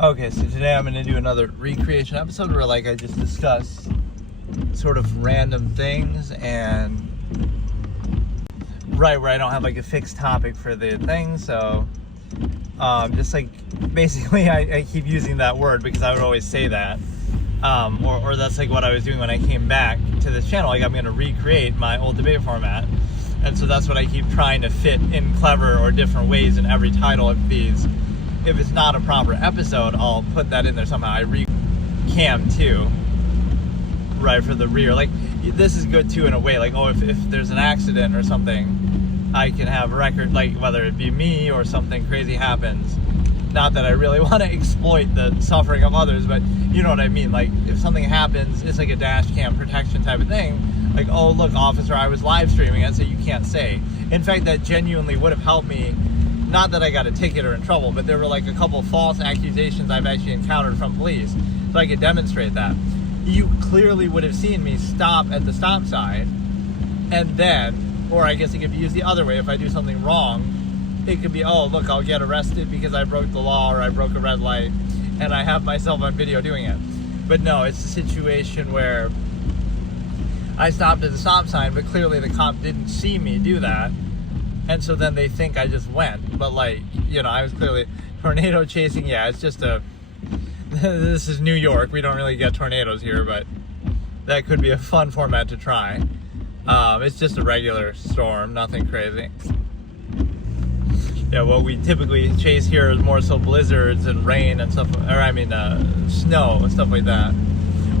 Okay, so today I'm going to do another recreation episode where I just discuss sort of random things and where I don't have a fixed topic for the thing. So basically I keep using that word because I would always say that, or that's what I was doing when I came back to this channel. I'm going to recreate my old debate format, and so that's what I keep trying to fit in clever or different ways in every title of these. If it's not a proper episode, I'll put that in there somehow. I re-cam too, right, for the rear. This is good too in a way. If there's an accident or something, I can have a record, whether it be me or something crazy happens. Not that I really want to exploit the suffering of others, but you know what I mean. If something happens, it's a dash cam protection type of thing. Oh, look, officer, I was live streaming it, so you can't say. In fact, that genuinely would have helped me. Not that I got a ticket or in trouble, but there were a couple false accusations I've actually encountered from police, so I could demonstrate that. You clearly would have seen me stop at the stop sign, and then, or I guess it could be used the other way. If I do something wrong, it could be, oh, look, I'll get arrested because I broke the law or I broke a red light, and I have myself on video doing it. But no, it's a situation where I stopped at the stop sign, but clearly the cop didn't see me do that. And so then they think I just went. But I was clearly tornado chasing. Yeah, it's just this is New York. We don't really get tornadoes here, but that could be a fun format to try. It's just a regular storm, nothing crazy. Yeah, what we typically chase here is more so blizzards and rain and stuff, snow and stuff like that.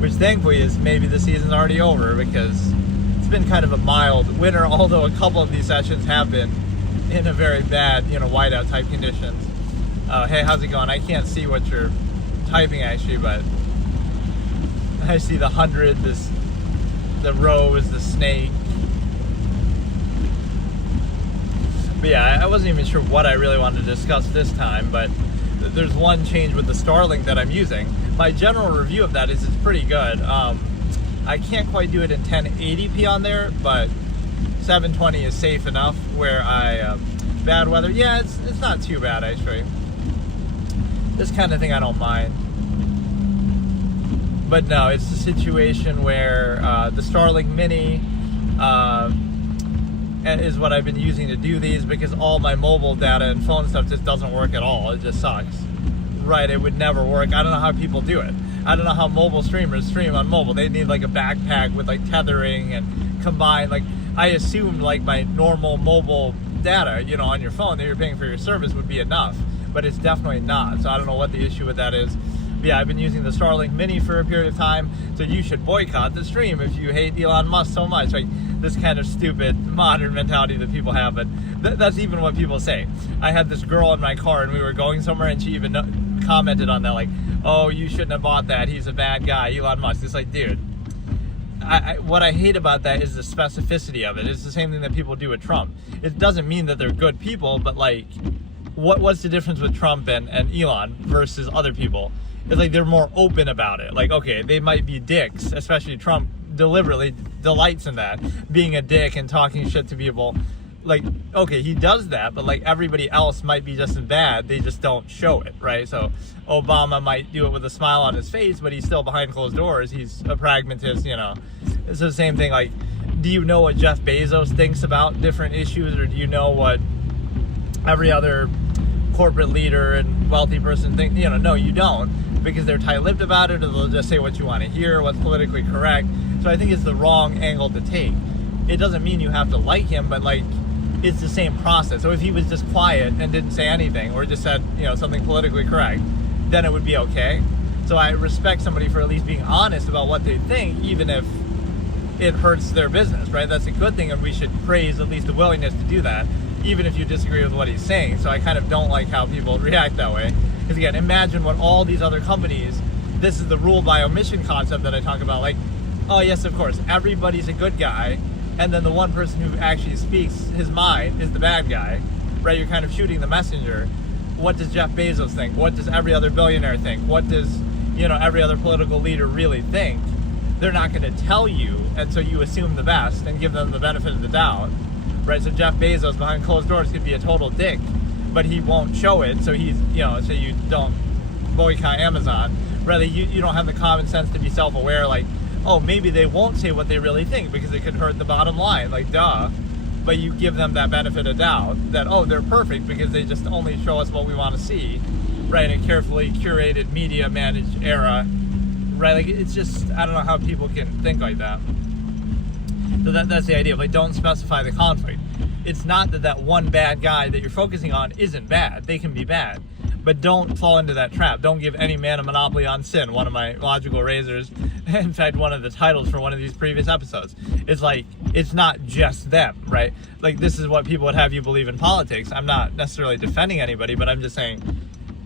Which thankfully is maybe the season's already over because been kind of a mild winter, although a couple of these sessions have been in a very bad, whiteout type conditions. Hey, how's it going? I can't see what you're typing actually, but I see the 100, the rose, the snake. But yeah, I wasn't even sure what I really wanted to discuss this time, but there's one change with the Starlink that I'm using. My general review of that is it's pretty good. I can't quite do it in 1080p on there, but 720 is safe enough where bad weather, yeah, it's not too bad actually. This kind of thing I don't mind. But no, it's a situation where the Starlink Mini is what I've been using to do these because all my mobile data and phone stuff just doesn't work at all. It just sucks. Right, it would never work. I don't know how people do it. I don't know how mobile streamers stream on mobile. They need a backpack with tethering and combined. I assumed my normal mobile data, on your phone that you're paying for your service would be enough, but it's definitely not. So I don't know what the issue with that is. But yeah, I've been using the Starlink Mini for a period of time, so you should boycott the stream if you hate Elon Musk so much. This kind of stupid modern mentality that people have, but that's even what people say. I had this girl in my car and we were going somewhere and she even commented on that, oh, you shouldn't have bought that. He's a bad guy, Elon Musk. It's dude, what I hate about that is the specificity of it. It's the same thing that people do with Trump. It doesn't mean that they're good people, but what's the difference with Trump and Elon versus other people? It's they're more open about it. Okay, they might be dicks, especially Trump deliberately delights in that, being a dick and talking shit to people. Okay, he does that, but everybody else might be just as bad, they just don't show it, right? So Obama might do it with a smile on his face, but he's still behind closed doors. He's a pragmatist, It's the same thing. Do you know what Jeff Bezos thinks about different issues, or do you know what every other corporate leader and wealthy person thinks? No, you don't, because they're tight-lipped about it, or they'll just say what you want to hear, what's politically correct. So I think it's the wrong angle to take. It doesn't mean you have to like him, but it's the same process. So if he was just quiet and didn't say anything, or just said, something politically correct, then it would be okay. So I respect somebody for at least being honest about what they think, even if it hurts their business, right? That's a good thing, and we should praise at least the willingness to do that, even if you disagree with what he's saying. So I kind of don't like how people react that way. Because again, imagine what all these other companies, this is the rule by omission concept that I talk about, oh yes, of course, everybody's a good guy, and then the one person who actually speaks his mind is the bad guy, right? You're kind of shooting the messenger. What does Jeff Bezos think? What does every other billionaire think? What does, every other political leader really think? They're not going to tell you, and so you assume the best and give them the benefit of the doubt, right? So Jeff Bezos behind closed doors could be a total dick, but he won't show it, so he's, so you don't boycott Amazon. Rather, you don't have the common sense to be self-aware, like, oh, maybe they won't say what they really think because it could hurt the bottom line, like, duh. But you give them that benefit of doubt that, oh, they're perfect because they just only show us what we want to see, right, in a carefully curated, media-managed era, right? Like, it's just, I don't know how people can think like that. So that's the idea of, like, don't specify the conflict. It's not that one bad guy that you're focusing on isn't bad. They can be bad. But don't fall into that trap. Don't give any man a monopoly on sin. One of my logical razors, in fact, one of the titles for one of these previous episodes, is like, it's not just them, right? Like, this is what people would have you believe in politics. I'm not necessarily defending anybody, but I'm just saying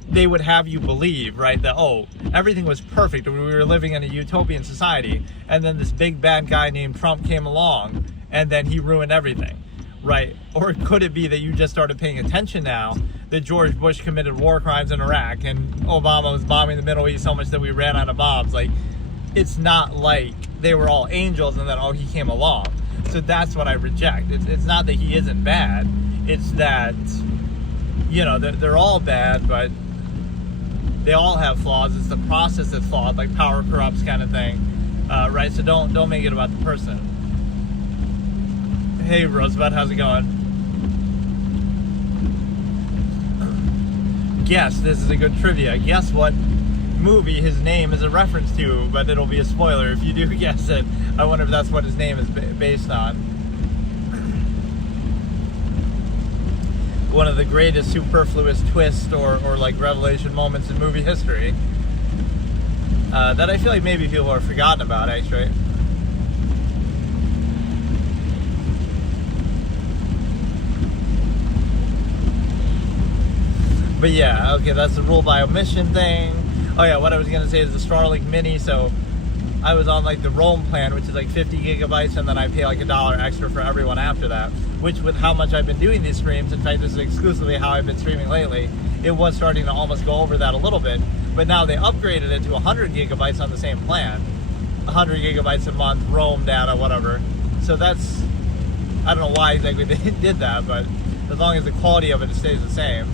they would have you believe, right, that, oh, everything was perfect. We were living in a utopian society, and then this big bad guy named Trump came along, and then he ruined everything. Right? Or could it be that you just started paying attention now that George Bush committed war crimes in Iraq and Obama was bombing the Middle East so much that we ran out of bombs? Like, it's not like they were all angels and then, oh, he came along. So that's what I reject. It's not that he isn't bad. It's that, you know, they're all bad, but they all have flaws. It's the process that's flawed, like power corrupts kind of thing. Right? So don't make it about the person. Hey Rosebud, how's it going? Guess, this is a good trivia. Guess what movie his name is a reference to, but it'll be a spoiler if you do guess it. I wonder if that's what his name is based on. One of the greatest superfluous twists or like revelation moments in movie history that I feel like maybe people are forgotten about, actually. But yeah, okay, that's the rule by omission thing. Oh yeah, what I was gonna say is the Starlink Mini. So I was on like the Roam plan, which is like 50 gigabytes, and then I pay like $1 extra for everyone after that. Which, with how much I've been doing these streams, in fact, this is exclusively how I've been streaming lately, it was starting to almost go over that a little bit. But now they upgraded it to 100 gigabytes on the same plan. 100 gigabytes a month, Roam data, whatever. So that's, I don't know why exactly they did that, but as long as the quality of it stays the same.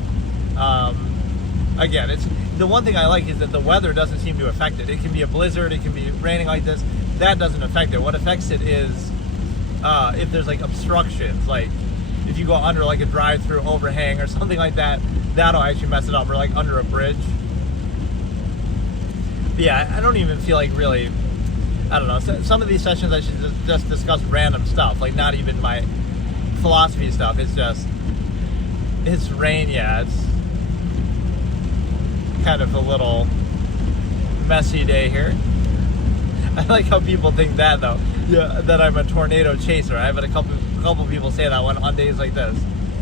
Again, it's the one thing I like is that the weather doesn't seem to affect it. It can be a blizzard, it can be raining like this. That doesn't affect it. What affects it is if there's like obstructions, like if you go under like a drive-through overhang or something like that, that'll actually mess it up, or like under a bridge. But yeah, I don't even feel like really, I don't know, some of these sessions I should just discuss random stuff, like not even my philosophy stuff. It's just, it's rain, yeah, it's kind of a little messy day here. I like how people think that though, yeah, that I'm a tornado chaser. I've had a couple people say that on days like this,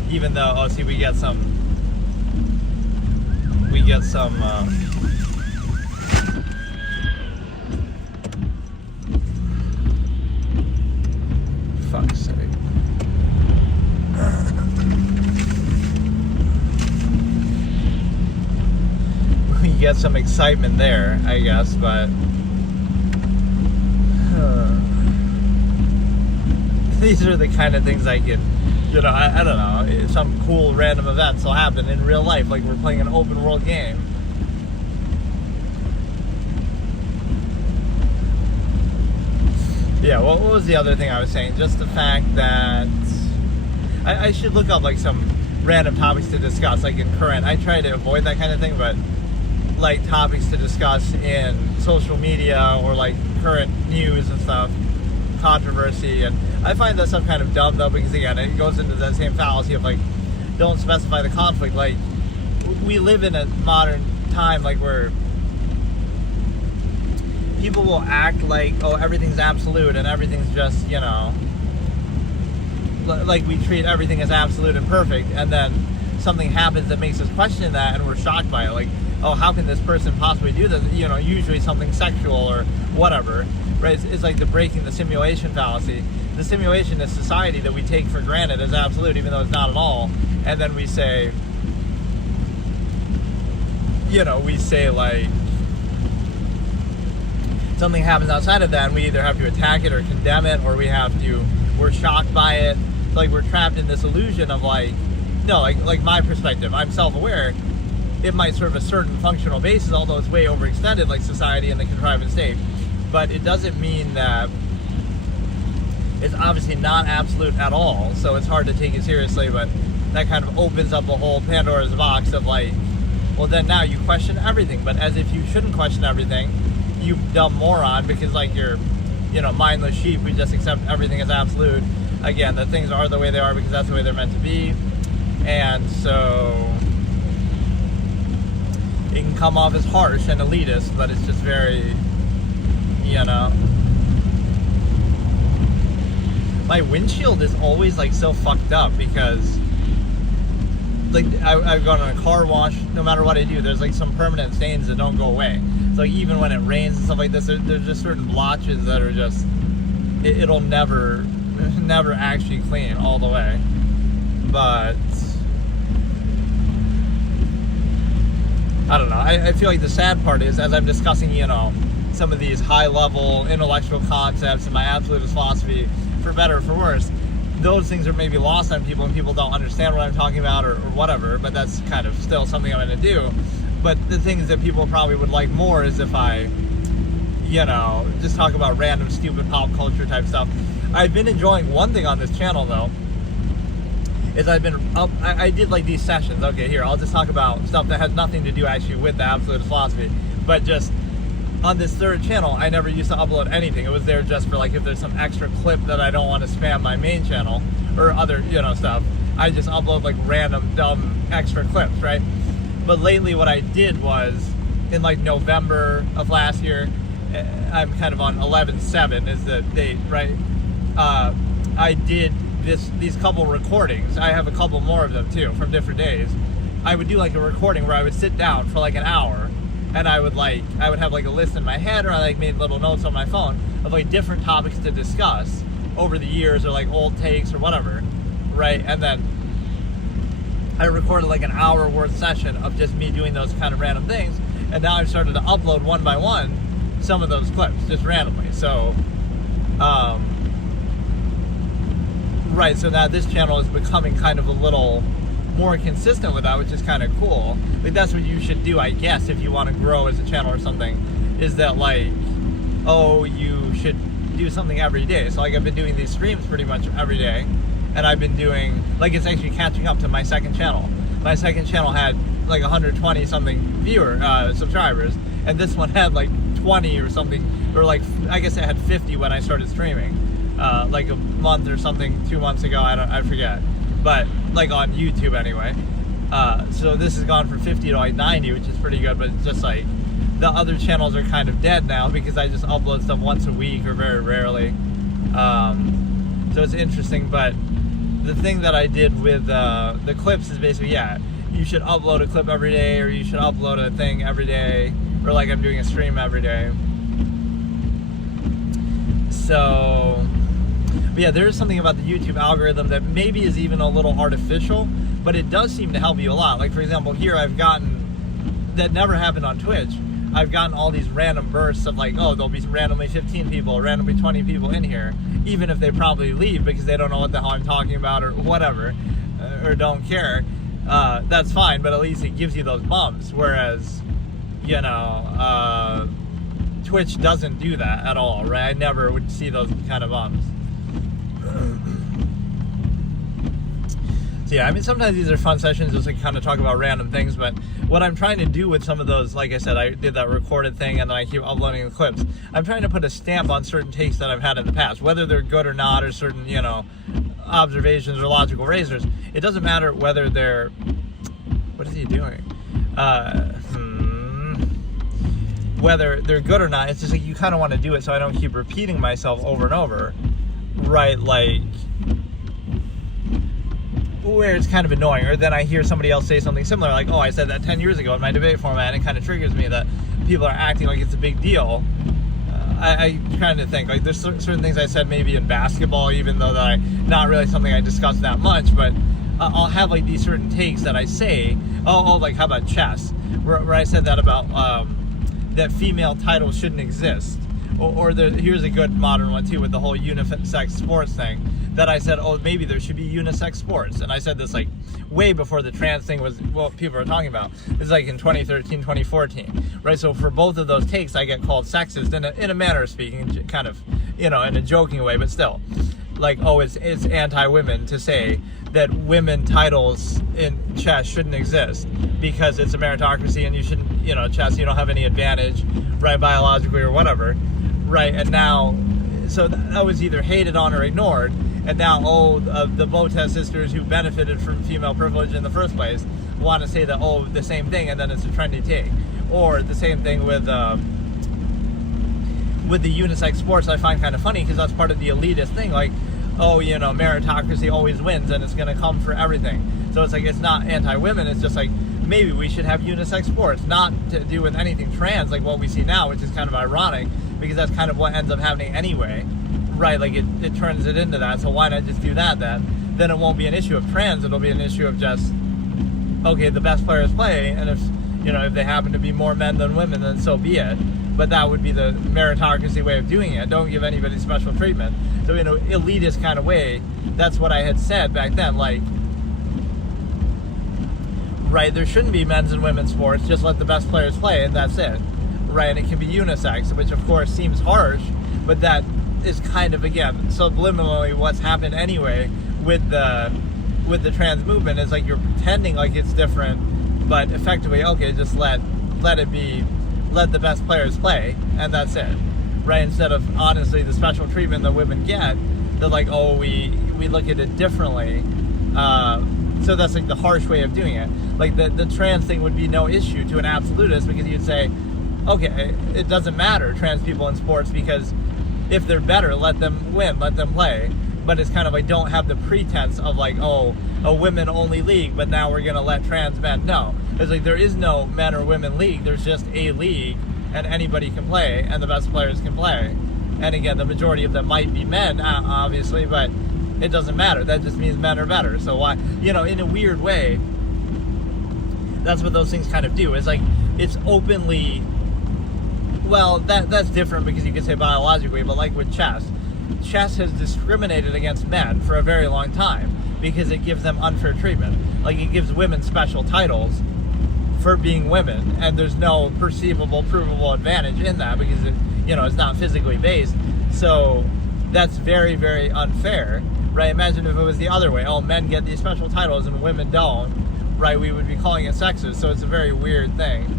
even though, oh, see, we get some fuck's sake. We get some excitement there, I guess, but these are the kind of things I can, you know, I don't know, some cool random events will happen in real life, like we're playing an open world game. Yeah, what was the other thing I was saying? Just the fact that I should look up like some random topics to discuss, like in current. I try to avoid that kind of thing, but like topics to discuss in social media or like current news and stuff, controversy, and I find that stuff kind of dumb though, because again, it goes into that same fallacy of like, don't specify the conflict. Like, we live in a modern time like where people will act like, oh, everything's absolute and everything's just, you know, like we treat everything as absolute and perfect, and then something happens that makes us question that and we're shocked by it. Like, oh, how can this person possibly do this? You know, usually something sexual or whatever, right? It's like the breaking the simulation fallacy. The simulation is society that we take for granted as absolute, even though it's not at all. And then we say, you know, we say like, something happens outside of that and we either have to attack it or condemn it, or we're shocked by it. Like, we're trapped in this illusion of like, no, like my perspective, I'm self-aware. it might serve a certain functional basis, although it's way overextended, like society and the contrivance state. But it doesn't mean that it's obviously not absolute at all, so it's hard to take it seriously. But that kind of opens up a whole Pandora's box of like, well, then now you question everything, but as if you shouldn't question everything, you dumb moron, because like you're, mindless sheep who just accept everything as absolute. Again, the things are the way they are because that's the way they're meant to be. And so it can come off as harsh and elitist, but it's just very, my windshield is always like so fucked up because like I've gone on a car wash, no matter what I do, there's like some permanent stains that don't go away. So like even when it rains and stuff like this, there's just certain blotches that are just, it'll never actually clean all the way. But I don't know. I feel like the sad part is, as I'm discussing, some of these high-level intellectual concepts and my absolutist philosophy, for better or for worse, those things are maybe lost on people and people don't understand what I'm talking about or whatever, but that's kind of still something I'm going to do. But the things that people probably would like more is if I, just talk about random, stupid pop culture type stuff. I've been enjoying one thing on this channel, though, is I did like these sessions. Okay, here, I'll just talk about stuff that has nothing to do actually with the absolutist philosophy, but just on this third channel, I never used to upload anything. It was there just for like if there's some extra clip that I don't want to spam my main channel or other, stuff. I just upload like random dumb extra clips, right? But lately what I did was in like November of last year, I'm kind of on 11/7 is the date, right? I did these couple recordings. I have a couple more of them too from different days. I would do like a recording where I would sit down for like an hour. And I would have like a list in my head, or I like made little notes on my phone of like different topics to discuss over the years, or like old takes or whatever, right? And then I recorded like an hour worth session of just me doing those kind of random things. And now I've started to upload one by one some of those clips just randomly. So, right. So now this channel is becoming kind of a little more consistent with that, which is kind of cool. Like that's what you should do, I guess, if you want to grow as a channel or something, is that like, oh, you should do something every day. So like I've been doing these streams pretty much every day, and I've been doing, like, it's actually catching up to my second channel. My second channel had like 120 something subscribers, and this one had like 20 or something, or like, I guess it had 50 when I started streaming, like a month or something, 2 months ago, I forget. But like on YouTube anyway. So this has gone from 50 to like 90, which is pretty good, but it's just like the other channels are kind of dead now because I just upload stuff once a week or very rarely. So it's interesting, but the thing that I did with the clips is basically, you should upload a clip every day, or you should upload a thing every day, or like I'm doing a stream every day. So but yeah, there is something about the YouTube algorithm that maybe is even a little artificial, but it does seem to help you a lot. Like for example, here I've gotten, that never happened on Twitch, I've gotten all these random bursts of like, oh, there'll be randomly 15 people, or randomly 20 people in here, even if they probably leave because they don't know what the hell I'm talking about or whatever, or don't care. That's fine, but at least it gives you those bumps, whereas, Twitch doesn't do that at all, right? I never would see those kind of bumps. So yeah, I mean, sometimes these are fun sessions just to kind of talk about random things, but what I'm trying to do with some of those, like I said, I did that recorded thing and then I keep uploading the clips. I'm trying to put a stamp on certain takes that I've had in the past, whether they're good or not, or certain, observations or logical razors. It doesn't matter whether they're, what is he doing? Whether they're good or not, it's just like you kind of want to do it so I don't keep repeating myself over and over, right? Like, where it's kind of annoying, or then I hear somebody else say something similar, like, oh, I said that 10 years ago in my debate format, and it kind of triggers me that people are acting like it's a big deal. I kind of think, like, there's certain things I said maybe in basketball, even though that not really something I discussed that much, but I'll have, like, these certain takes that I say, like, how about chess, where I said that about, that female titles shouldn't exist, or here's a good modern one, too, with the whole unisex sports thing, that I said, oh, maybe there should be unisex sports, and I said this, like, way before the trans thing was what people are talking about. It's like in 2013, 2014, right? So for both of those takes, I get called sexist in a manner of speaking, kind of, in a joking way, but still. Like, oh, it's anti-women to say that women titles in chess shouldn't exist because it's a meritocracy and you shouldn't, chess, you don't have any advantage, right, biologically or whatever, right? And now, so that was either hated on or ignored, and now, the Botez sisters who benefited from female privilege in the first place want to say that, the same thing, and then it's a trendy take. Or the same thing with the unisex sports. I find kind of funny because that's part of the elitist thing, like, meritocracy always wins and it's going to come for everything. So it's like, it's not anti-women, it's just like, maybe we should have unisex sports, not to do with anything trans like what we see now, which is kind of ironic because that's kind of what ends up happening anyway, right? Like it turns it into that, so why not just do that then it won't be an issue of trans, it'll be an issue of just, okay, the best players play, and if they happen to be more men than women, then so be it. But that would be the meritocracy way of doing it. Don't give anybody special treatment. So in an elitist kind of way, that's what I had said back then, like, right, there shouldn't be men's and women's sports, just let the best players play and that's it, right? And it can be unisex, which of course seems harsh, but that is kind of, again, subliminally what's happened anyway with the trans movement. Is like you're pretending like it's different, but effectively, okay, just let it be, let the best players play, and that's it, right? Instead of, honestly, the special treatment that women get, they're like, we look at it differently. So that's like the harsh way of doing it. Like the trans thing would be no issue to an absolutist because you'd say, okay, it doesn't matter, trans people in sports, because if they're better, let them win, let them play. But it's kind of like, don't have the pretense of like, a women only league, but now we're going to let trans men. No, it's like there is no men or women league. There's just a league and anybody can play and the best players can play. And again, the majority of them might be men, obviously, but it doesn't matter. That just means men are better. So why, in a weird way, that's what those things kind of do. It's like, it's openly, well, that's different because you could say biologically, but like with chess has discriminated against men for a very long time because it gives them unfair treatment. Like, it gives women special titles for being women, and there's no perceivable, provable advantage in that because it's not physically based. So that's very, very unfair, right? Imagine if it was the other way. Men get these special titles and women don't, right? We would be calling it sexist. So it's a very weird thing.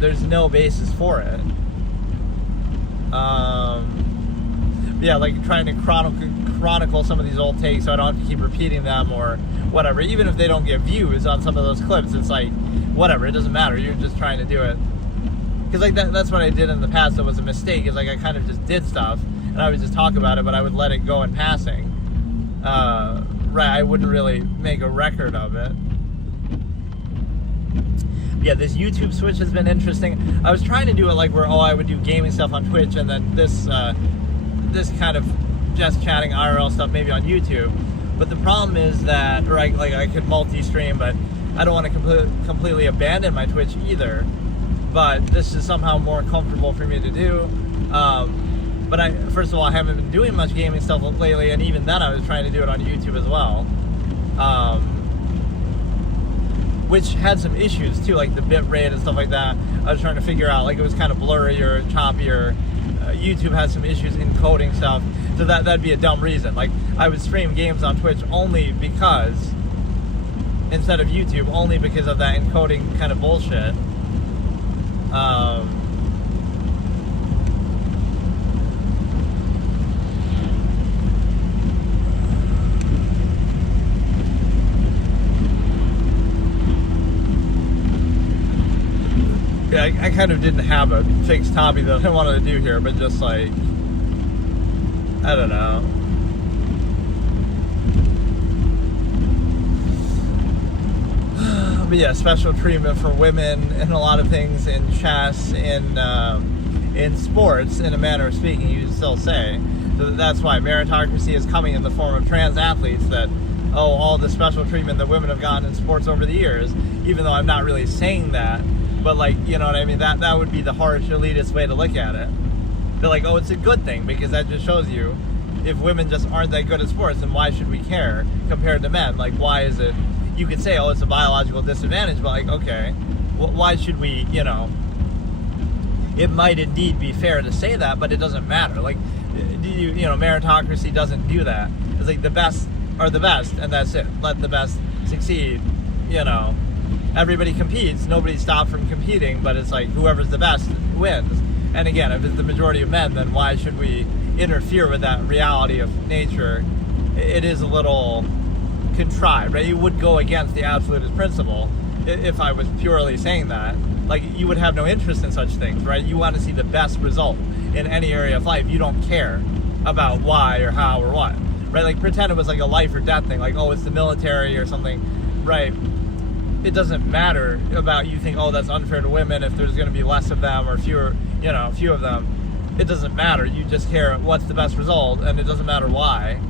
There's no basis for it. Yeah, like trying to chronicle some of these old takes so I don't have to keep repeating them or whatever. Even if they don't get views on some of those clips, it's like, whatever, it doesn't matter. You're just trying to do it. Because like that's what I did in the past that was a mistake, is like I kind of just did stuff and I would just talk about it, but I would let it go in passing. Right, I wouldn't really make a record of it. Yeah, this YouTube switch has been interesting. I was trying to do it like where, I would do gaming stuff on Twitch and then this kind of just chatting IRL stuff maybe on YouTube. But the problem is that, or I could multi-stream, but I don't want to completely abandon my Twitch either. But this is somehow more comfortable for me to do. But first of all, I haven't been doing much gaming stuff lately, and even then I was trying to do it on YouTube as well. Which had some issues too, like the bit rate and stuff like that. I was trying to figure out, like it was kind of blurry or choppier. YouTube has some issues encoding stuff, so that'd be a dumb reason. Like, I would stream games on Twitch only because, instead of YouTube, only because of that encoding kind of bullshit. Yeah, I kind of didn't have a fixed topic that I wanted to do here, but just like, I don't know. But yeah, special treatment for women in a lot of things, in chess, in sports, in a manner of speaking, you still say. So that's why meritocracy is coming in the form of trans athletes, that, all the special treatment that women have gotten in sports over the years, even though I'm not really saying that. But like, you know what I mean? That would be the harsh elitist way to look at it. They're like, it's a good thing because that just shows you if women just aren't that good at sports, then why should we care compared to men? Like, why is it, you could say, oh, it's a biological disadvantage, but like, okay, why should we, it might indeed be fair to say that, but it doesn't matter. Like, meritocracy doesn't do that. It's like the best are the best, and that's it. Let the best succeed. Everybody competes. Nobody stopped from competing, but it's like whoever's the best wins. And again, if it's the majority of men, then why should we interfere with that reality of nature? It is a little contrived, right? You would go against the absolutist principle if I was purely saying that. Like, you would have no interest in such things, right? You want to see the best result in any area of life. You don't care about why or how or what, right? Like, pretend it was like a life or death thing, like, oh, it's the military or something, right? It doesn't matter about you think, oh, that's unfair to women if there's going to be less of them or fewer, few of them. It doesn't matter. You just care what's the best result, and it doesn't matter why.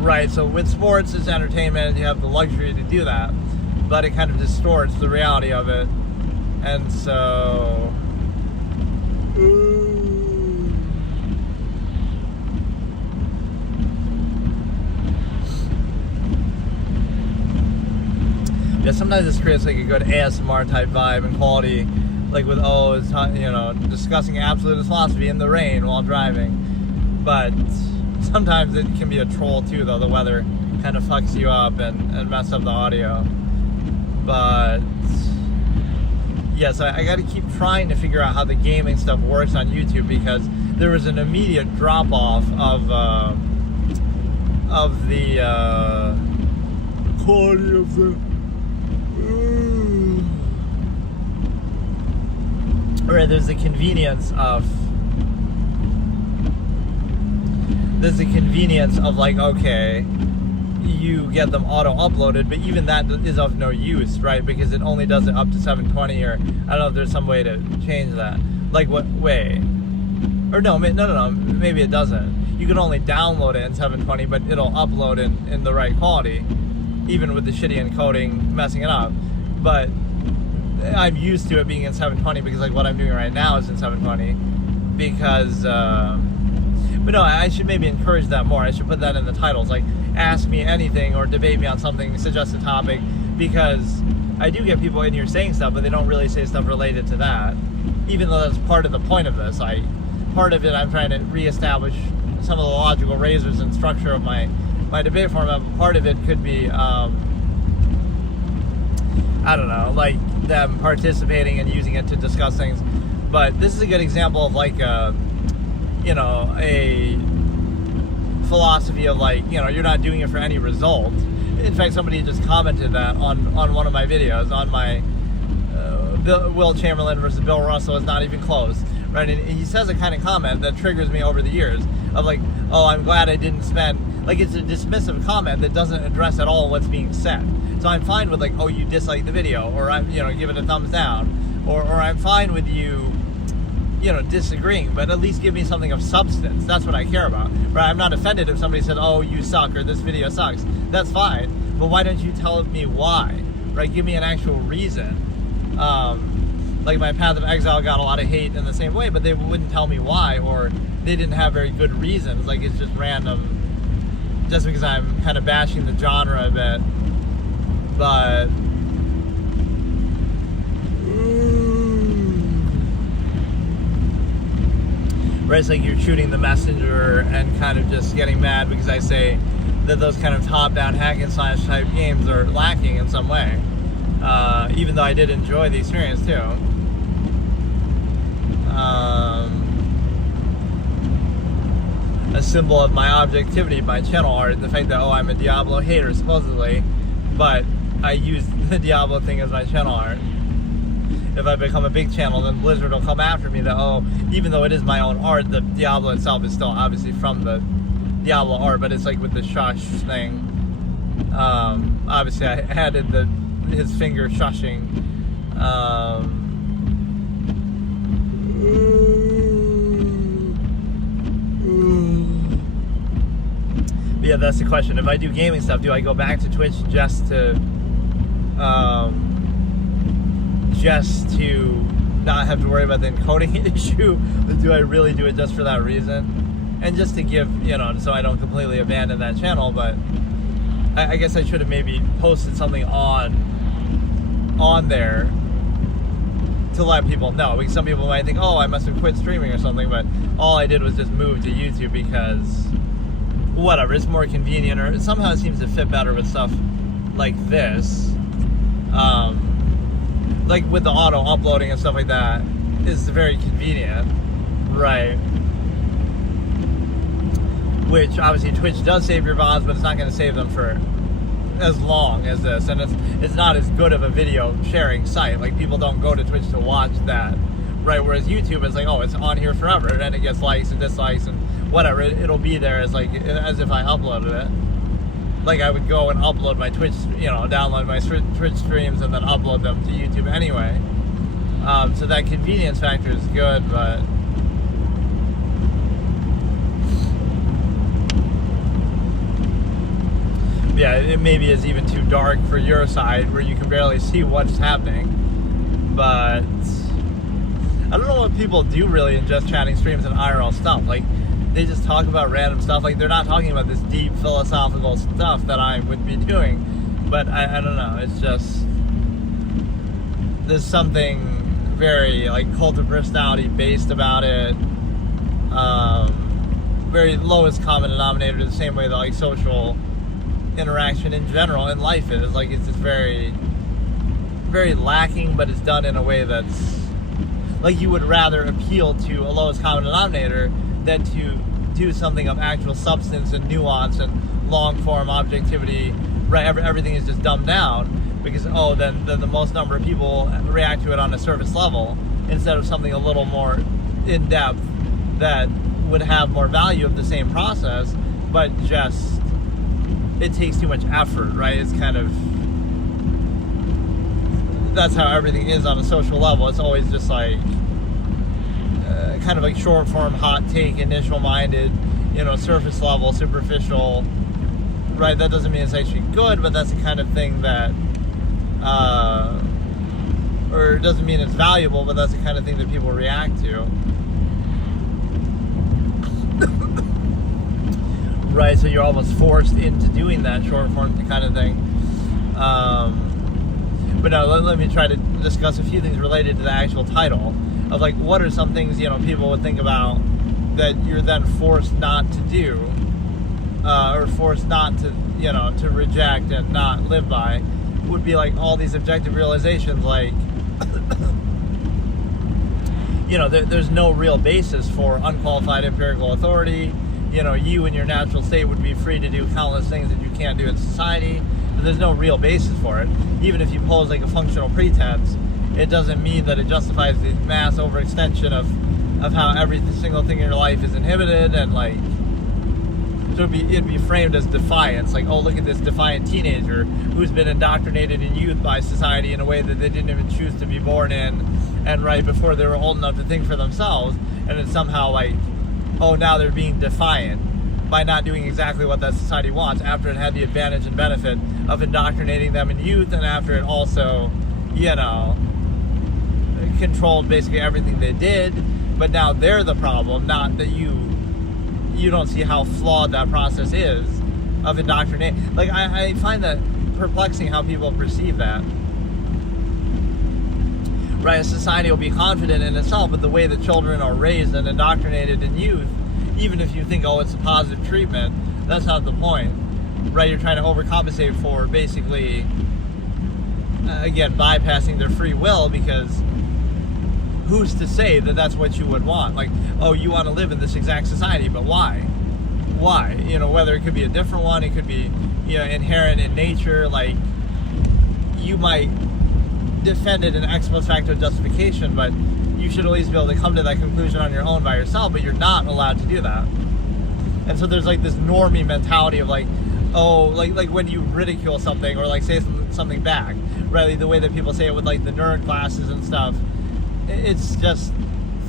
Right, so with sports, it's entertainment, you have the luxury to do that, but it kind of distorts the reality of it. And so... yeah, sometimes this creates like a good ASMR type vibe and quality, like with, discussing absolutist philosophy in the rain while driving. But sometimes it can be a troll too, though. The weather kind of fucks you up and messes up the audio. But yes, I got to keep trying to figure out how the gaming stuff works on YouTube, because there was an immediate drop off of the quality of the. Right, there's the convenience of like, okay, you get them auto-uploaded, but even that is of no use, right? Because it only does it up to 720, or I don't know if there's some way to change that. Like, what way? Or no, maybe it doesn't. You can only download it in 720, but it'll upload in the right quality, even with the shitty encoding messing it up. But I'm used to it being in 720 because like what I'm doing right now is in 720 because but no, I should maybe encourage that more. I should put that in the titles, like ask me anything or debate me on something, suggest a topic, because I do get people in here saying stuff, but they don't really say stuff related to that, even though that's part of the point of this. Part of it, I'm trying to reestablish some of the logical razors and structure of my debate format. Part of it could be I don't know, like them participating and using it to discuss things. But this is a good example of like a philosophy of like, you're not doing it for any result. In fact, somebody just commented that on one of my videos on my Will Chamberlain versus Bill Russell is not even close, right? And he says a kind of comment that triggers me over the years of like, oh, I'm glad I didn't spend, like, it's a dismissive comment that doesn't address at all what's being said. So I'm fine with like, oh, you dislike the video, or I'm, give it a thumbs down, or I'm fine with you, disagreeing, but at least give me something of substance. That's what I care about, right? I'm not offended if somebody said, oh, you suck, or this video sucks. That's fine, but why don't you tell me why, right? Give me an actual reason. Like my Path of Exile got a lot of hate in the same way, but they wouldn't tell me why, or they didn't have very good reasons. Like, it's just random, just because I'm kind of bashing the genre a bit. But right, it's like you're shooting the messenger and kind of just getting mad because I say that those kind of top-down hack and slash type games are lacking in some way, even though I did enjoy the experience too. A symbol of my objectivity, my channel art, the fact that, oh, I'm a Diablo hater supposedly, but I use the Diablo thing as my channel art. If I become a big channel, then Blizzard will come after me that, oh, even though it is my own art, the Diablo itself is still obviously from the Diablo art, but it's like with the shush thing. Obviously I added his finger shushing. But yeah, that's the question. If I do gaming stuff, do I go back to Twitch just to not have to worry about the encoding issue? Or do I really do it just for that reason? And just to give, so I don't completely abandon that channel, but I guess I should have maybe posted something on there to let people know, because some people might think, oh, I must have quit streaming or something, but all I did was just move to YouTube because whatever, it's more convenient, or somehow it seems to fit better with stuff like this, like with the auto uploading and stuff like that. Is very convenient, right? Which obviously Twitch does save your VODs, but it's not going to save them for as long as this, and it's not as good of a video sharing site. Like, people don't go to Twitch to watch that, right? Whereas YouTube is like, oh, it's on here forever, and it gets likes and dislikes and whatever. It'll be there as if I uploaded it. Like, I would go and upload my Twitch, download my Twitch streams and then upload them to YouTube anyway. So that convenience factor is good, but yeah, it maybe is even too dark for your side where you can barely see what's happening. But I don't know what people do really in just chatting streams and IRL stuff. Like, they just talk about random stuff. Like, they're not talking about this deep philosophical stuff that I would be doing. But I don't know. It's just, there's something very like cult of personality based about it. Very lowest common denominator, the same way that like social interaction in general in life is. Like, it's just very, very lacking, but it's done in a way that's like you would rather appeal to a lowest common denominator than to do something of actual substance and nuance and long form objectivity, right? Everything is just dumbed down because, then the most number of people react to it on a surface level instead of something a little more in depth that would have more value of the same process, but just it takes too much effort, right? It's kind of, that's how everything is on a social level. It's always just like kind of like short form, hot take, initial minded, surface level, superficial, right? That doesn't mean it's actually good, but that's the kind of thing that or it doesn't mean it's valuable, but that's the kind of thing that people react to. Right, so you're almost forced into doing that short form kind of thing. But now let me try to discuss a few things related to the actual title of like, what are some things, people would think about that you're then forced not to do, or forced not to, to reject and not live by, would be like all these objective realizations, like, there's no real basis for unqualified empirical authority. You in your natural state would be free to do countless things that you can't do in society. There's no real basis for it. Even if you pose like a functional pretense, it doesn't mean that it justifies the mass overextension of how every single thing in your life is inhibited, and like, so it'd be framed as defiance. Like, oh, look at this defiant teenager who's been indoctrinated in youth by society in a way that they didn't even choose to be born in, and right before they were old enough to think for themselves, and it's somehow like, oh, now they're being defiant by not doing exactly what that society wants after it had the advantage and benefit of indoctrinating them in youth, and after it also, controlled basically everything they did. But now they're the problem, not that you don't see how flawed that process is of indoctrination. Like, I find that perplexing how people perceive that. Right, a society will be confident in itself, but the way that children are raised and indoctrinated in youth, even if you think, oh, it's a positive treatment, that's not the point. Right, you're trying to overcompensate for basically, again, bypassing their free will, because who's to say that that's what you would want? Like, oh, you want to live in this exact society, but why? Why? Whether it could be a different one, it could be, inherent in nature. Like, you might defend it in ex post facto justification, but you should at least be able to come to that conclusion on your own by yourself, but you're not allowed to do that. And so there's like this normie mentality of like, oh, like when you ridicule something or like say something back, right? Like the way that people say it with like the nerd classes and stuff. It's just,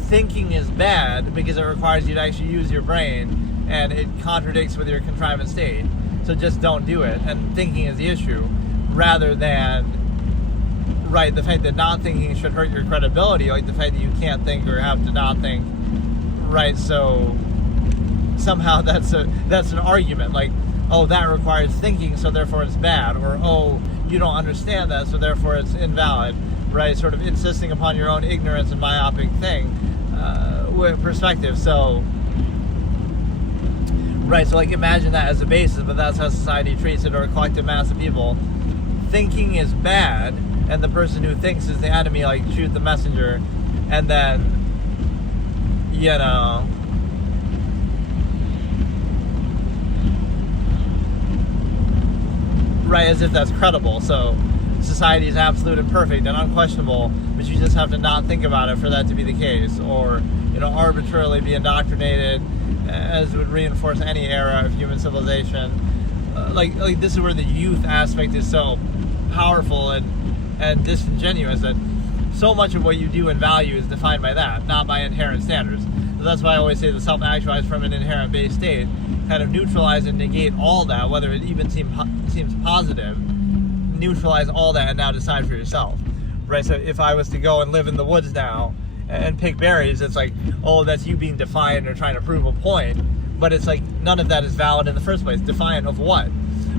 thinking is bad because it requires you to actually use your brain, and it contradicts with your contrivance state. So just don't do it. And thinking is the issue, rather than, right, the fact that not thinking should hurt your credibility, like the fact that you can't think or have to not think, right? So somehow that's an argument. Like, oh, that requires thinking, so therefore it's bad, or oh, you don't understand that, so therefore it's invalid, right? Sort of insisting upon your own ignorance and myopic thing, with perspective. So, right, so like imagine that as a basis, but that's how society treats it, or a collective mass of people. Thinking is bad, and the person who thinks is the enemy, like shoot the messenger, and then, right, as if that's credible. So society is absolute and perfect and unquestionable, but you just have to not think about it for that to be the case, or arbitrarily be indoctrinated, as would reinforce any era of human civilization. Like this is where the youth aspect is so powerful and disingenuous, that so much of what you do and value is defined by that, not by inherent standards. So that's why I always say the self-actualize from an inherent base state, kind of neutralize and negate all that, whether it even seems positive. Neutralize all that and now decide for yourself, right? So if I was to go and live in the woods now and pick berries, it's like, oh, that's you being defiant or trying to prove a point, but it's like none of that is valid in the first place. Defiant of what,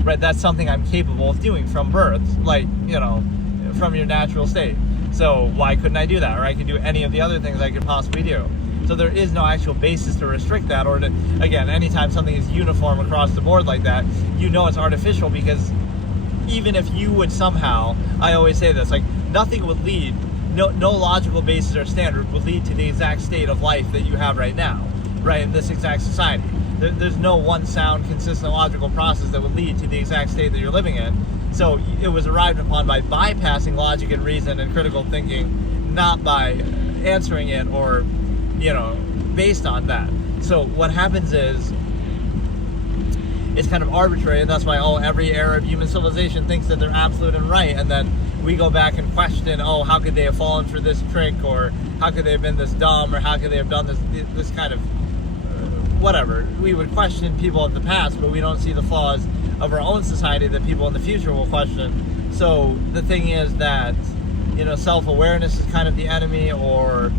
right? That's something I'm capable of doing from birth, like, from your natural state. So why couldn't I do that? Or I could do any of the other things I could possibly do. So there is no actual basis to restrict that, or to, again, anytime something is uniform across the board like that, it's artificial, because even if you would somehow, I always say this, like nothing would lead, no logical basis or standard would lead to the exact state of life that you have right now, right, in this exact society. There's no one sound, consistent, logical process that would lead to the exact state that you're living in. So it was arrived upon by bypassing logic and reason and critical thinking, not by answering it or, based on that. So what happens is, it's kind of arbitrary, and that's why every era of human civilization thinks that they're absolute and right, and then we go back and question, how could they have fallen for this trick, or how could they have been this dumb, or how could they have done this kind of whatever. We would question people of the past, but we don't see the flaws of our own society that people in the future will question. So the thing is that, self-awareness is kind of the enemy, or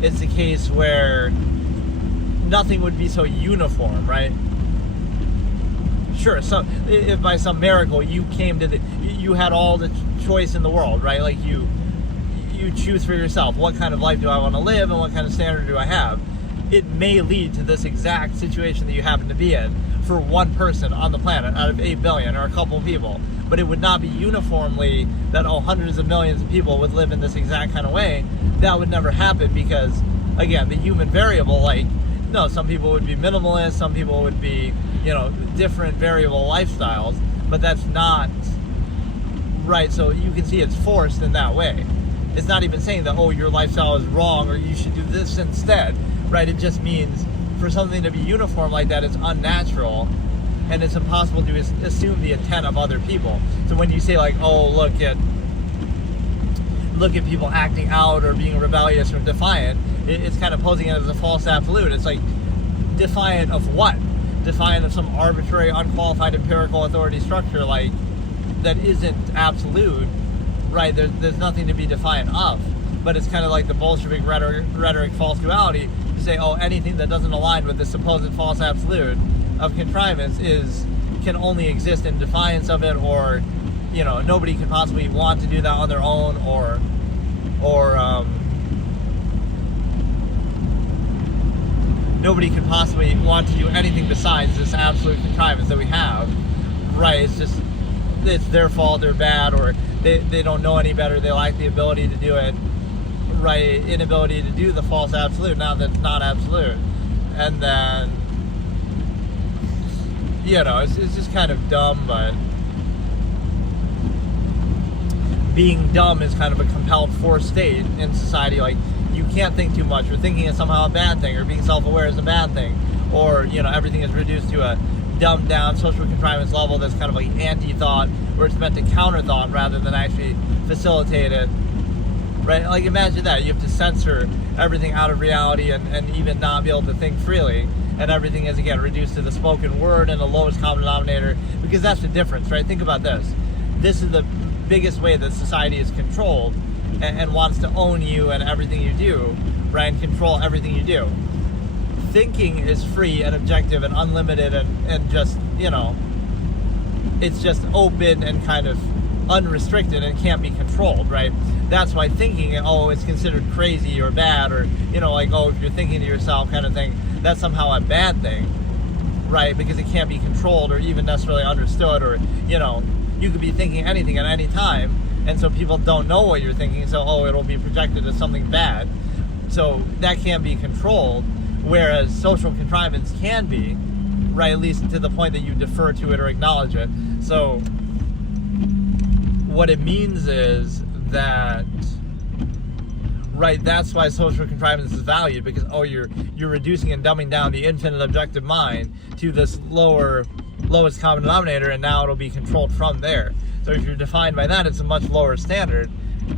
it's a case where nothing would be so uniform, right? Sure, so if by some miracle you came to you had all the choice in the world, right? Like you choose for yourself, what kind of life do I want to live and what kind of standard do I have? It may lead to this exact situation that you happen to be in for one person on the planet out of 8 billion or a couple of people, but it would not be uniformly that hundreds of millions of people would live in this exact kind of way. That would never happen, because again, the human variable, some people would be minimalist, some people would be different variable lifestyles, but that's not right. So you can see it's forced in that way. It's not even saying that, your lifestyle is wrong or you should do this instead, right? It just means for something to be uniform like that, it's unnatural, and it's impossible to assume the intent of other people. So when you say look at people acting out or being rebellious or defiant, it's kind of posing it as a false absolute. It's like, defiant of what? Defiant of some arbitrary, unqualified, empirical authority structure, that isn't absolute, right? There's nothing to be defiant of. But it's kind of like the Bolshevik rhetoric false duality, to say, anything that doesn't align with the supposed false absolute of contrivance can only exist in defiance of it, or nobody can possibly want to do that on their own, or nobody could possibly want to do anything besides this absolute contrivance that we have, right? It's just, it's their fault, they're bad, or they don't know any better, they lack the ability to do it, right? Inability to do the false absolute, now that's not absolute. And then, it's just kind of dumb, but being dumb is kind of a compelled force state in society. You can't think too much, or thinking is somehow a bad thing, or being self-aware is a bad thing, or everything is reduced to a dumbed down social contrivance level that's kind of like anti-thought, where it's meant to counter thought rather than actually facilitate it, right? Imagine that you have to censor everything out of reality and even not be able to think freely, and everything is again reduced to the spoken word and the lowest common denominator, because that's the difference, right? Think about this is the biggest way that society is controlled and wants to own you and everything you do, right? And control everything you do. thinking is free and objective and unlimited and just, it's just open and kind of unrestricted and can't be controlled, right? That's why thinking, it's considered crazy or bad, or, if you're thinking to yourself kind of thing, that's somehow a bad thing, right? Because it can't be controlled or even necessarily understood, or, you could be thinking anything at any time, and so people don't know what you're thinking, so, it'll be projected as something bad. So that can't be controlled, whereas social contrivance can be, right, at least to the point that you defer to it or acknowledge it. So what it means is that, right, that's why social contrivance is valued, because you're reducing and dumbing down the infinite objective mind to this lowest common denominator, and now it'll be controlled from there. So if you're defined by that, it's a much lower standard,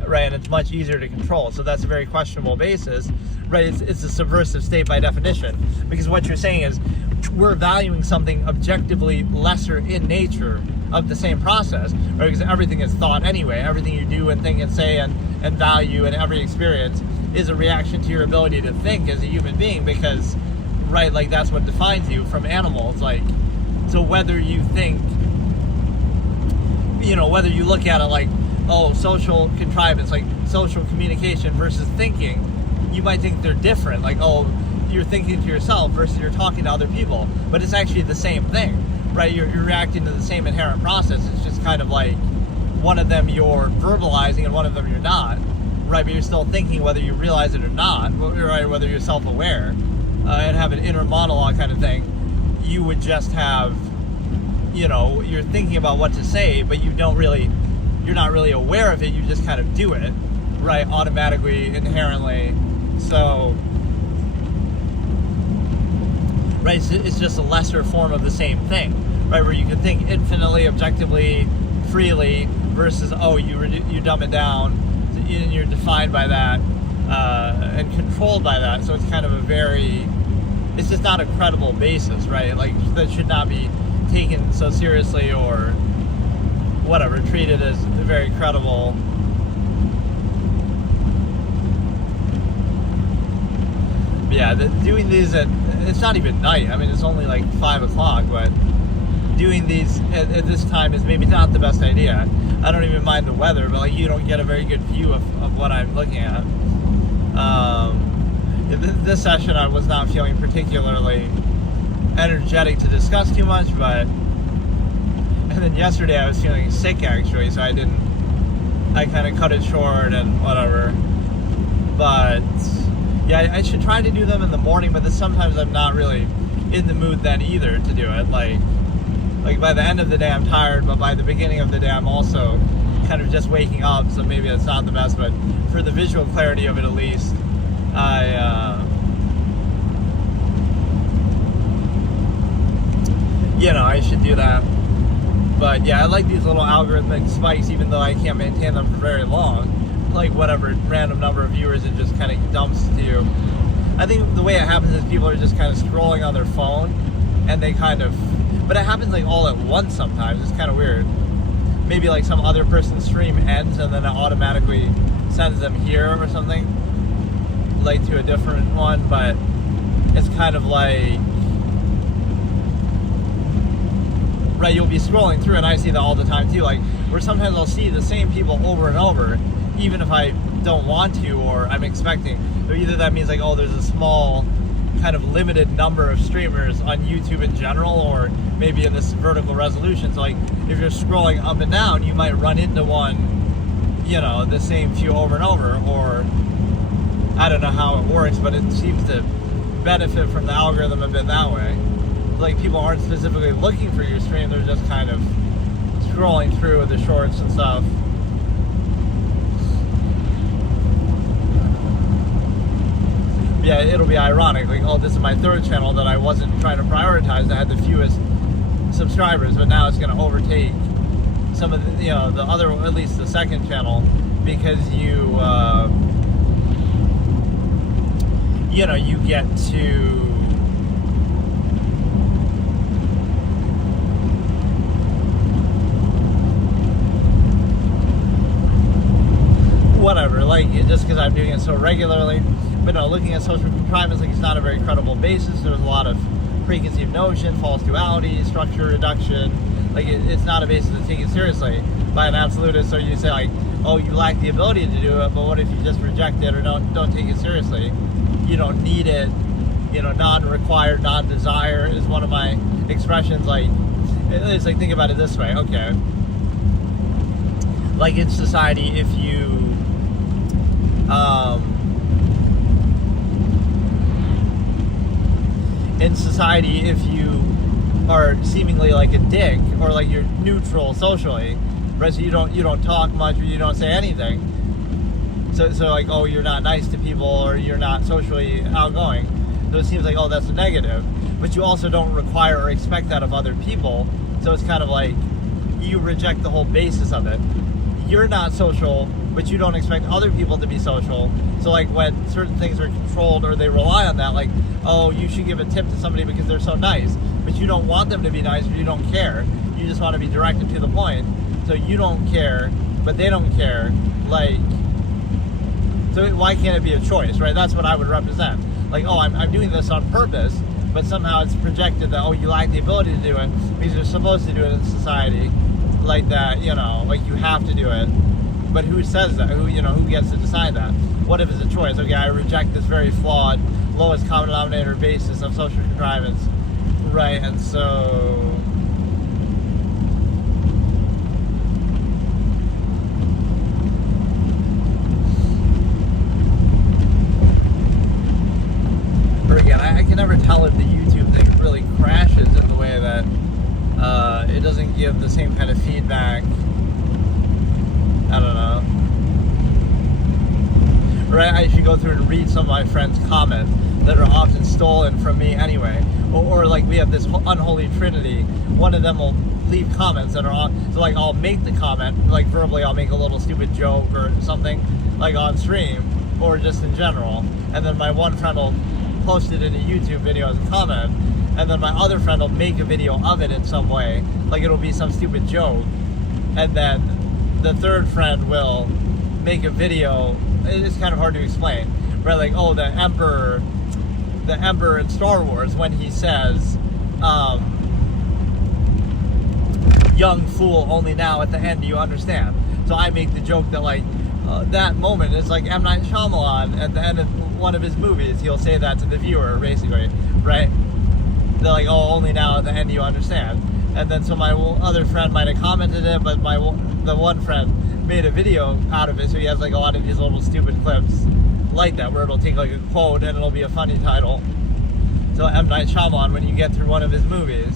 right, and it's much easier to control. So that's a very questionable basis, right? It's a subversive state by definition, because what you're saying is we're valuing something objectively lesser in nature of the same process, right? Because everything is thought anyway. Everything you do and think and say and value in every experience is a reaction to your ability to think as a human being, because, right, like that's what defines you from animals. Like, so whether you think, whether you look at it like, social contrivance, like social communication versus thinking, you might think they're different. Like, you're thinking to yourself versus you're talking to other people, but it's actually the same thing, right? You're reacting to the same inherent process. It's just kind of like one of them you're verbalizing and one of them you're not, right? But you're still thinking whether you realize it or not, right? Whether you're self-aware and have an inner monologue kind of thing. You would just have, you're thinking about what to say, but you're not really aware of it. You just kind of do it, right? Automatically, inherently. So, right, it's just a lesser form of the same thing, right? Where you can think infinitely, objectively, freely, versus, you dumb it down, and you're defined by that, and controlled by that. So it's kind of it's just not a credible basis, right? Like, that should not be taken so seriously or whatever, treated as very credible. Yeah, doing these it's not even night. I mean, it's only like 5 o'clock, but doing these at this time is maybe not the best idea. I don't even mind the weather, but like you don't get a very good view of what I'm looking at. This session I was not feeling particularly energetic to discuss too much, and then yesterday I was feeling sick actually, so I kind of cut it short and whatever. But yeah, I should try to do them in the morning, but sometimes I'm not really in the mood then either to do it. Like by the end of the day I'm tired, but by the beginning of the day I'm also kind of just waking up, so maybe it's not the best, but for the visual clarity of it at least, I should do that. But yeah, I like these little algorithmic spikes, even though I can't maintain them for very long. Like whatever random number of viewers it just kind of dumps to you. I think the way it happens is people are just kind of scrolling on their phone, and but it happens like all at once sometimes. It's kind of weird. Maybe like some other person's stream ends and then it automatically sends them here or something, like to a different one, but it's kind of like, right, you'll be scrolling through, and I see that all the time too, like where sometimes I'll see the same people over and over, even if I don't want to or I'm expecting. So either that means like, there's a small kind of limited number of streamers on YouTube in general, or maybe in this vertical resolution. So like if you're scrolling up and down, you might run into one, the same few over and over, or I don't know how it works, but it seems to benefit from the algorithm a bit that way. Like people aren't specifically looking for your stream, they're just kind of scrolling through the shorts and stuff. Yeah, it'll be ironic, like, this is my third channel that I wasn't trying to prioritize, that had the fewest subscribers, but now it's going to overtake some of the, the other, at least the second channel, because you get to, whatever, like, just because I'm doing it so regularly. But no, looking at social contrivance, like, it's not a very credible basis. There's a lot of preconceived notion, false duality, structure reduction. Like, it's not a basis to take it seriously by an absolutist. So you say, like, oh, you lack the ability to do it, but what if you just reject it or don't take it seriously? You don't need it. You know, non-required, non-desire is one of my expressions. Like, it's like, think about it this way. Okay, like, in society, if you are seemingly like a dick, or like you're neutral socially, right? So you don't talk much, or you don't say anything. So like, oh, you're not nice to people, or you're not socially outgoing. So it seems like, oh, that's a negative. But you also don't require or expect that of other people. So it's kind of like you reject the whole basis of it. You're not social, but you don't expect other people to be social. So like, when certain things are controlled or they rely on that, like, oh, you should give a tip to somebody because they're so nice, but you don't want them to be nice, or you don't care. You just want to be direct and to the point. So you don't care, but they don't care. Like, so why can't it be a choice, right? That's what I would represent. Like, oh, I'm doing this on purpose, but somehow it's projected that, oh, you lack the ability to do it because you're supposed to do it in society like that, you know, like you have to do it. But who says that? Who gets to decide that? What if it's a choice? Okay, I reject this very flawed, lowest common denominator basis of social contrivance, right? And so, or again, I can never tell if the YouTube thing really crashes in the way that it doesn't give the same kind of feedback. I don't know. Right? I should go through and read some of my friends' comments that are often stolen from me anyway. Or like, we have this unholy trinity. One of them will leave comments that are on. So like, I'll make the comment, like verbally, I'll make a little stupid joke or something, like on stream, or just in general. And then my one friend will post it in a YouTube video as a comment. And then my other friend will make a video of it in some way. Like, it'll be some stupid joke. And then the third friend will make a video. It's kind of hard to explain, right? Like, oh, the emperor in Star Wars, when he says, young fool, only now at the end do you understand. So I make the joke that, like, that moment is like M. Night Shyamalan at the end of one of his movies. He'll say that to the viewer, basically, right? They're like, oh, only now at the end do you understand. And then so my other friend might have commented it, but the one friend made a video out of it, so he has like a lot of these little stupid clips like that, where it'll take like a quote and it'll be a funny title. So M. Night Shyamalan, when you get through one of his movies,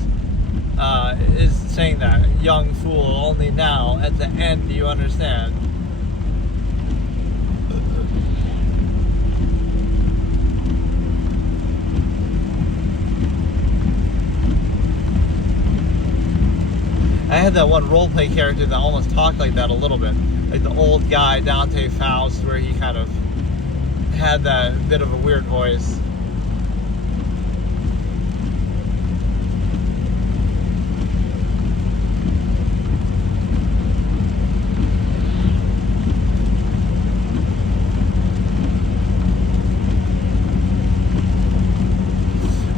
is saying that, young fool, only now at the end do you understand. I had that one roleplay character that almost talked like that a little bit. Like the old guy, Dante Faust, where he kind of had that bit of a weird voice.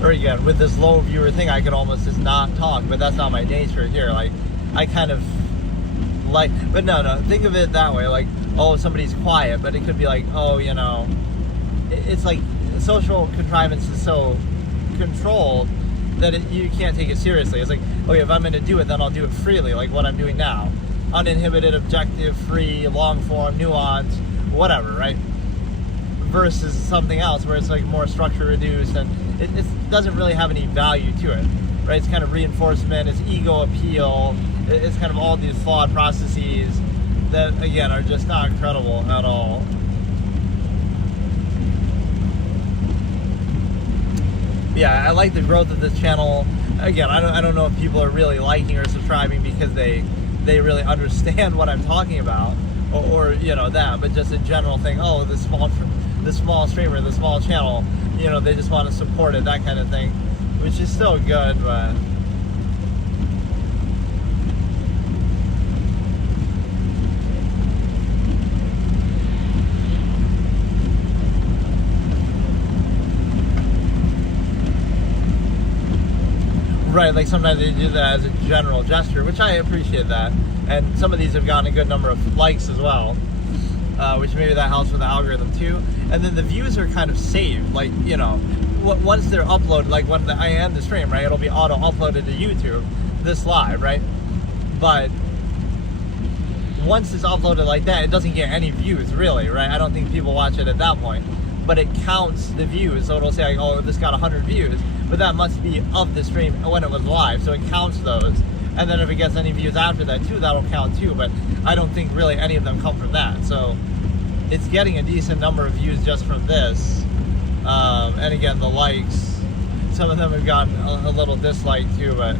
Or again, with this low viewer thing, I could almost just not talk, but that's not my nature here. Like, I kind of like, but no, think of it that way. Like, oh, somebody's quiet, but it could be like, oh, you know, it's like social contrivance is so controlled that you can't take it seriously. It's like, okay, if I'm going to do it, then I'll do it freely, like what I'm doing now. Uninhibited, objective, free, long form, nuance, whatever, right? Versus something else where it's like more structure reduced, and it doesn't really have any value to it, right? It's kind of reinforcement, it's ego appeal, it's kind of all these flawed processes that, again, are just not credible at all. Yeah, I like the growth of this channel. Again, I don't know if people are really liking or subscribing because they really understand what I'm talking about, or you know, that, but just a general thing, oh, the small streamer, the small channel, you know, they just want to support it, that kind of thing, which is still good, but Right, like sometimes they do that as a general gesture, which I appreciate that. And some of these have gotten a good number of likes as well, which maybe that helps with the algorithm too. And then the views are kind of saved, like, you know, once they're uploaded, like when I end the stream, right, it'll be auto uploaded to YouTube, this live, right? But once it's uploaded like that, it doesn't get any views really, right? I don't think people watch it at that point, but it counts the views. So it'll say like, oh, this got 100 views, but that must be of the stream when it was live. So it counts those. And then if it gets any views after that too, that'll count too. But I don't think really any of them come from that. So it's getting a decent number of views just from this. And again, the likes, some of them have gotten a little dislike too, but